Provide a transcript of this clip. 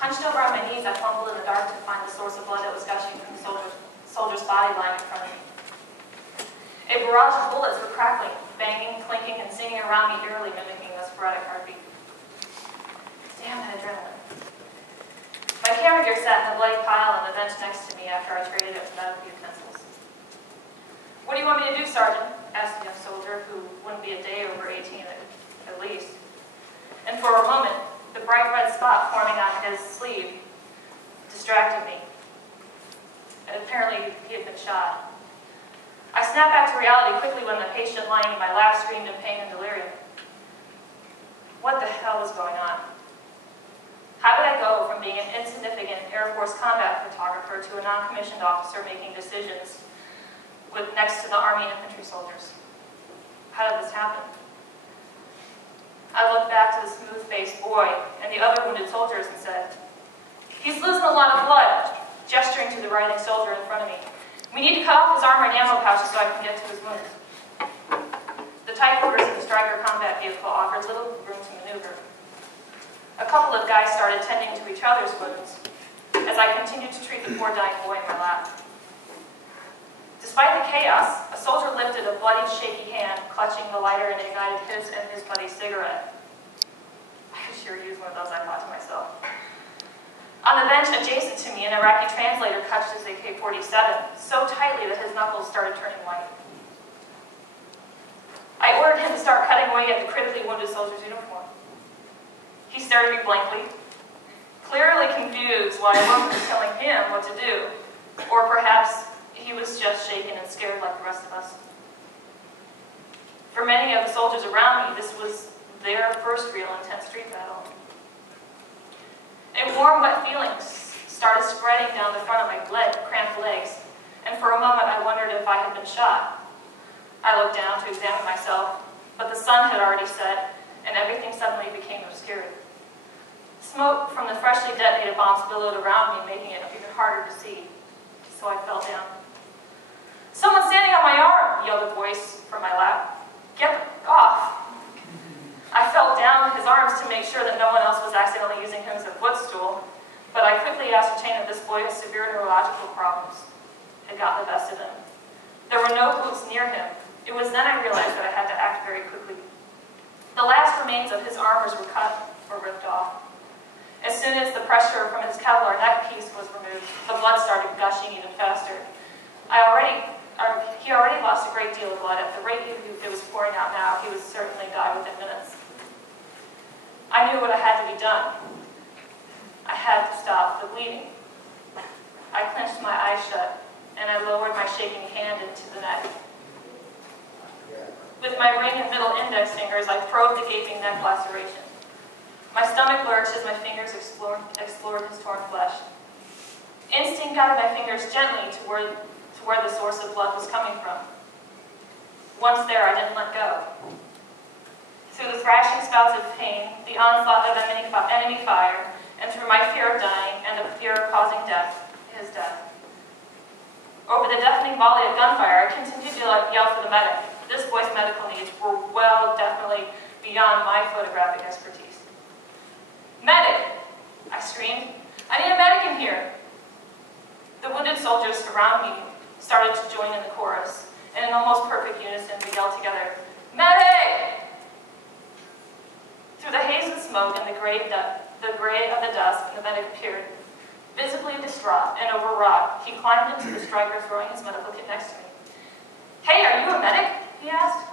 Hunched over on my knees, I fumbled in the dark to find the source of blood that was gushing from the soldier's body lying in front of me. A barrage of bullets were crackling, banging, clinking, and singing around me, eerily mimicking a sporadic heartbeat. Damn that adrenaline. My camera gear sat in a bloody pile on the bench next to me after I traded it for medical utensils. "What do you want me to do, Sergeant?" asked a young soldier who wouldn't be a day over 18 at least. And for a moment, the bright red spot forming on his sleeve distracted me. And apparently, he had been shot. I snapped back to reality quickly when the patient lying in my lap screamed in pain and delirium. What the hell was going on? How did I go from being an insignificant Air Force combat photographer to a non-commissioned officer making decisions next to the Army infantry soldiers? How did this happen? I looked back to the smooth-faced boy and the other wounded soldiers and said, "He's losing a lot of blood," gesturing to the writhing soldier in front of me. "We need to cut off his armor and ammo pouches so I can get to his wounds." The tight quarters of the Stryker combat vehicle offered little room to maneuver. A couple of guys started tending to each other's wounds as I continued to treat the poor dying boy in my lap. Despite the chaos, a soldier lifted a bloody, shaky hand, clutching the lighter and ignited his and his buddy's cigarette. I could sure use one of those, I thought to myself. On the bench adjacent to me, an Iraqi translator clutched his AK-47 so tightly that his knuckles started turning white. I ordered him to start cutting away at the critically wounded soldier's uniform. He stared at me blankly, clearly confused why I wasn't telling him what to do, or perhaps he was just shaken and scared like the rest of us. For many of the soldiers around me, this was their first real intense street battle. A warm, wet feeling started spreading down the front of my cramped legs, and for a moment I wondered if I had been shot. I looked down to examine myself, but the sun had already set, and everything suddenly became obscured. Smoke from the freshly detonated bombs billowed around me, making it even harder to see, so I fell down. "Someone's standing on my arm," yelled a voice from my lap. "Get off." I fell down his arms to make sure that no one else was accidentally using him as a footstool, but I quickly ascertained that this boy had severe neurological problems had gotten the best of him. There were no boots near him. It was then I realized that I had to act very quickly. The last remains of his armors were cut or ripped off. As soon as the pressure from his Kevlar neck piece was removed, the blood started gushing even faster. He already lost a great deal of blood. At the rate it was pouring out now, he would certainly die within minutes. I knew what had to be done. I had to stop the bleeding. I clenched my eyes shut, and I lowered my shaking hand into the neck. With my ring and middle index fingers, I probed the gaping neck laceration. My stomach lurched as my fingers explored his torn flesh. Instinct guided my fingers gently to where the source of blood was coming from. Once there, I didn't let go. Through the thrashing spouts of pain, the onslaught of enemy fire, and through my fear of dying and the fear of causing death, his death. Over the deafening volley of gunfire, I continued to yell for the medic. This boy's medical needs were definitely beyond my photographic expertise. "Medic!" I screamed. "I need a medic in here!" The wounded soldiers around me started to join in the chorus, and in almost perfect unison we yelled together, "Medic!" Through the haze of smoke and the gray of the dusk, the medic appeared. Visibly distraught and overwrought, he climbed into the Stryker, throwing his medical kit next to me. "Hey, are you a medic?" he asked.